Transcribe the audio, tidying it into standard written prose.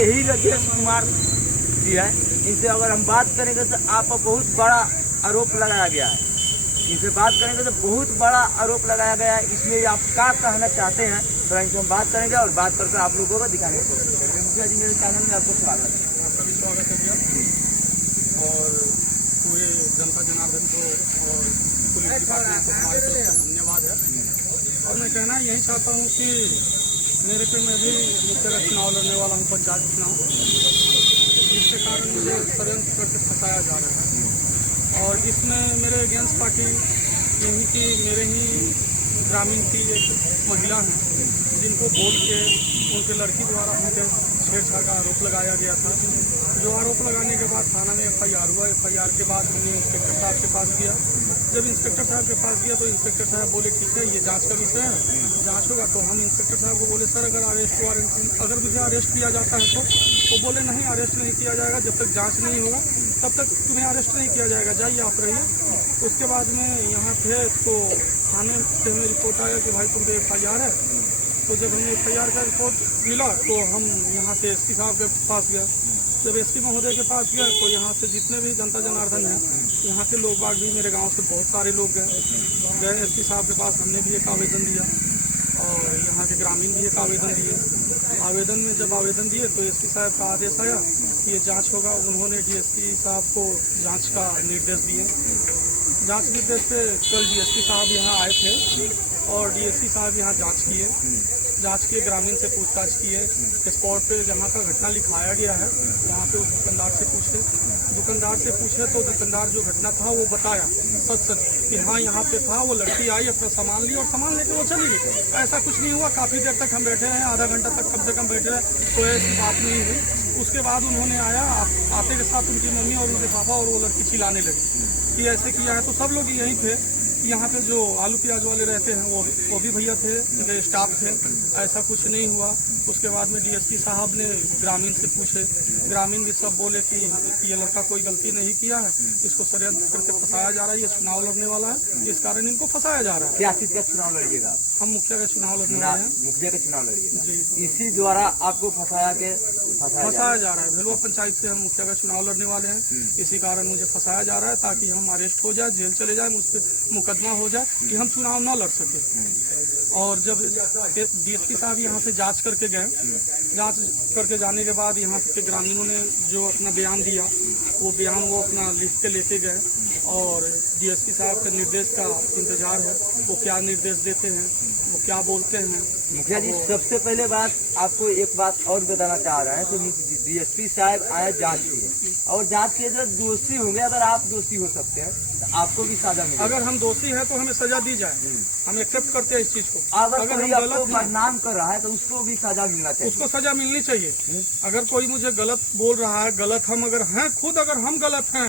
यही राजेश कुमार जी है। इनसे अगर हम बात करेंगे तो आप पर बहुत बड़ा आरोप लगाया गया है। इनसे बात करेंगे तो बहुत बड़ा आरोप लगाया गया है। इसमें आप क्या कहना चाहते हैं, थोड़ा इनसे हम बात करेंगे और बात करके आप लोगों को दिखाने की कोशिश करेंगे। मुखिया जी, मेरे चैनल में आपको स्वागत है। आपका भी स्वागत है भैया, और पूरे जनता जनार्दन को और पुलिस डिपार्टमेंट को हमारे तरफ से धन्यवाद है। और मैं कहना यही चाहता हूँ कि मेरे पे मैं भी मुख्य का चुनाव लड़ने वाला हूँ, पंचायत चुनाव, जिसके कारण मुझे षड्यंत्र करके फंसाया जा रहा है। और इसमें मेरे अगेंस्ट पार्टी यही कि मेरे ही ग्रामीण की एक महिला हैं, जिनको बोल के उनके लड़की द्वारा उनके छेड़छाड़ का आरोप लगाया गया था। जो आरोप लगाने के बाद थाना में FIR हुआ। FIR के बाद हमने इंस्पेक्टर साहब के पास किया। जब इंस्पेक्टर साहब के पास गया तो इंस्पेक्टर साहब बोले ठीक है, ये जांच का विषय है, जांच होगा। तो हम इंस्पेक्टर साहब को बोले सर अगर अरेस्ट वारंट, अगर मुझे अरेस्ट किया जाता है तो बोले नहीं, अरेस्ट नहीं किया जाएगा, जब तक जाँच नहीं होगा तब तक तुम्हें अरेस्ट नहीं किया जाएगा, जाइए आप रहिए। उसके बाद में यहाँ थे तो थाने से हमें रिपोर्ट आया कि भाई तुम पे FIR है। तो जब हमें FIR का रिपोर्ट मिला तो हम यहाँ से SP साहब के पास गए। जब SP महोदय के पास गया तो यहाँ से जितने भी जनता जनार्दन हैं, यहाँ के लोग बाग भी, मेरे गांव से बहुत सारे लोग गए SP साहब के पास। हमने भी एक आवेदन दिया और यहाँ के ग्रामीण भी एक आवेदन दिए। आवेदन में जब आवेदन दिए तो SP साहब का आदेश आया कि ये जाँच होगा। उन्होंने DSP साहब को जाँच का निर्देश दिए। जाँच निर्देश पे कल DSP साहब यहाँ आए थे और DSP साहब यहाँ जांच किए। जांच किए, ग्रामीण से पूछताछ किए। स्पॉट पे जहाँ का घटना लिखाया गया है वहाँ पे उस दुकानदार से पूछे। दुकानदार से पूछे तो दुकानदार जो घटना था वो बताया सच कि हाँ यहाँ पे था। वो लड़की आई, अपना सामान ली और सामान लेकर वो चली गई। ऐसा कुछ नहीं हुआ। काफ़ी देर तक हम बैठे रहे, आधा घंटा तक कम से कम बैठे रहे, कोई ऐसी बात नहीं हुई। उसके बाद उन्होंने आया, आते के साथ उनकी मम्मी और उनके पापा और वो लड़की चिल्लाने लगी कि ऐसे किया है। तो सब लोग यहीं थे। यहाँ पे जो आलू प्याज वाले रहते हैं वो भी भैया थे, उनके स्टाफ थे। ऐसा कुछ नहीं हुआ। उसके बाद में DSP साहब ने ग्रामीण से पूछे। ग्रामीण भी सब बोले कि ये लड़का कोई गलती नहीं किया है, इसको षड्यंत्र करके फंसाया जा रहा है, ये चुनाव लड़ने वाला है, इस कारण इनको फंसाया जा रहा है। क्या चीज का चुनाव लड़िएगा? हम मुखिया का चुनाव लड़ने वाले हैं। मुखिया का चुनाव लड़िएगा जी। इसी द्वारा आपको फंसाया जा रहा है। भेलुआ पंचायत से हम मुखिया का चुनाव लड़ने वाले हैं, इसी कारण मुझे फंसाया जा रहा है ताकि हम अरेस्ट हो जाए, जेल चले जाए, मुझ पर मुकदमा हो जाए कि हम चुनाव न लड़ सके। और जब DSP साहब यहाँ से जांच करके गए, जांच करके जाने के बाद यहाँ के ग्रामीणों ने जो अपना बयान दिया वो बयान वो अपना लिख के लेके गए। और DSP साहब के निर्देश का इंतजार है, वो क्या निर्देश देते हैं, वो क्या बोलते हैं। मुखिया जी, सबसे पहले बात आपको एक बात और बताना चाह रहे हैं। तो DSP साहब आए, जांच किए और जांच किए जो दोषी होंगे, अगर आप दोषी हो सकते हैं तो आपको भी सजा मिलेगी। अगर हम दोषी हैं तो हमें सजा दी जाए, हम एक्सेप्ट करते हैं इस चीज को। अगर कोई आपको बदनाम कर रहा है तो उसको भी सजा मिलना चाहिए, उसको सजा मिलनी चाहिए। अगर कोई मुझे गलत बोल रहा है, गलत हम अगर हैं, खुद अगर हम गलत हैं